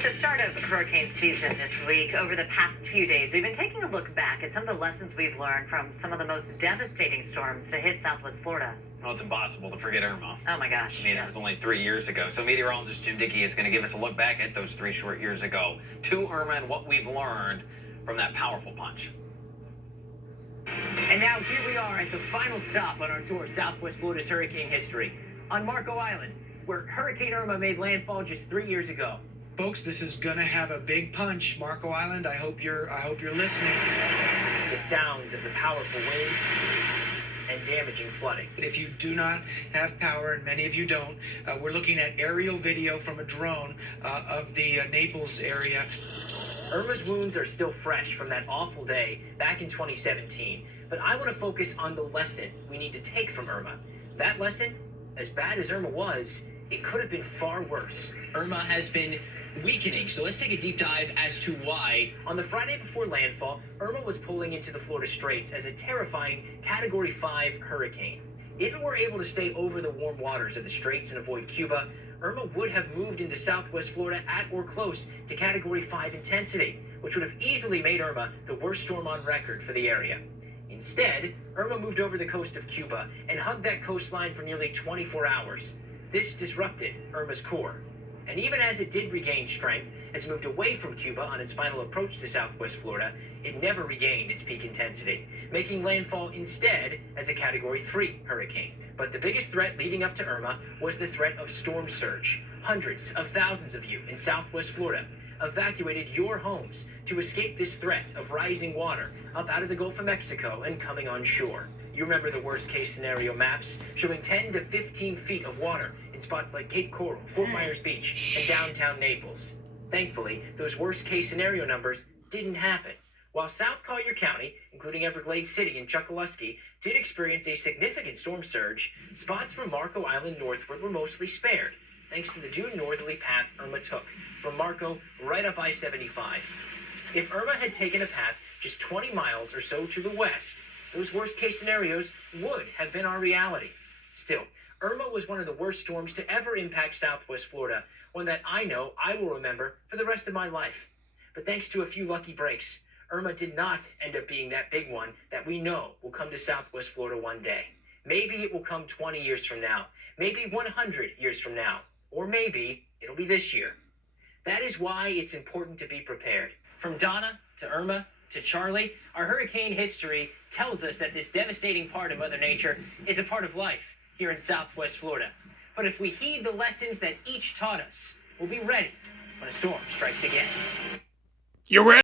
With the start of hurricane season this week, over the past few days, we've been taking a look back at some of the lessons we've learned from some of the most devastating storms to hit Southwest Florida. Well, it's impossible to forget Irma. Oh my gosh. I mean, yes. It was only 3 years ago. So meteorologist Jim Dickey is going to give us a look back at those 3 short years ago to Irma and what we've learned from that powerful punch. And now here we are at the final stop on our tour of Southwest Florida's hurricane history, on Marco Island, where Hurricane Irma made landfall just 3 years ago. Folks, this is gonna have a big punch, Marco Island. I hope you're listening. The sounds of the powerful winds and damaging flooding. If you do not have power, and many of you don't, we're looking at aerial video from a drone of the Naples area. Irma's wounds are still fresh from that awful day back in 2017, but I want to focus on the lesson we need to take from Irma. That lesson, as bad as Irma was, it could have been far worse. Irma has been weakening, so let's take a deep dive as to why. On the Friday before landfall, Irma was pulling into the Florida Straits as a terrifying Category 5 hurricane. If it were able to stay over the warm waters of the Straits and avoid Cuba, Irma would have moved into Southwest Florida at or close to Category 5 intensity, which would have easily made Irma the worst storm on record for the area. Instead, Irma moved over the coast of Cuba and hugged that coastline for nearly 24 hours. This disrupted Irma's core. And even as it did regain strength, as it moved away from Cuba on its final approach to Southwest Florida, it never regained its peak intensity, making landfall instead as a Category 3 hurricane. But the biggest threat leading up to Irma was the threat of storm surge. Hundreds of thousands of you in Southwest Florida evacuated your homes to escape this threat of rising water up out of the Gulf of Mexico and coming on shore. You remember the worst case scenario maps showing 10 to 15 feet of water in spots like Cape Coral, Fort Myers Beach, and downtown Naples. Thankfully, those worst case scenario numbers didn't happen. While South Collier County, including Everglades City and Chokoloskee, did experience a significant storm surge, spots from Marco Island northward were mostly spared, thanks to the due northerly path Irma took, from Marco right up I-75. If Irma had taken a path just 20 miles or so to the west, those worst-case scenarios would have been our reality. Still, Irma was one of the worst storms to ever impact Southwest Florida, one that I know I will remember for the rest of my life. But thanks to a few lucky breaks, Irma did not end up being that big one that we know will come to Southwest Florida one day. Maybe it will come 20 years from now, maybe 100 years from now, or maybe it'll be this year. That is why it's important to be prepared. From Donna to Irma to Charlie, our hurricane history tells us that this devastating part of Mother Nature is a part of life here in Southwest Florida. But if we heed the lessons that each taught us, we'll be ready when a storm strikes again. You ready?